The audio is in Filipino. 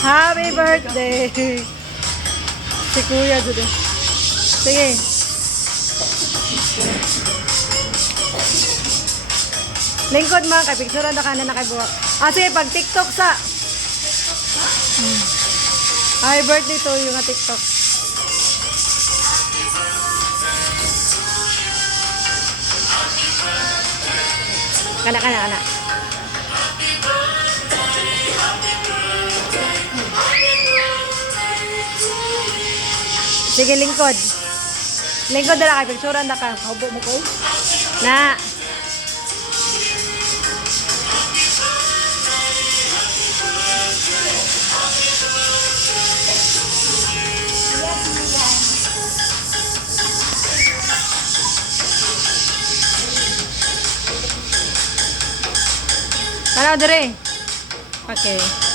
Happy birthday! Si Kuya dito. Sige. Lingkod mo, kay picture na ka na nakabuhat. Ah, sige, pag TikTok sa... Happy birthday to yung TikTok. Kana. Sige, lingkod. Lingkod na kay picture na ka. Haubo mo ko. Na. Para dire. Okay.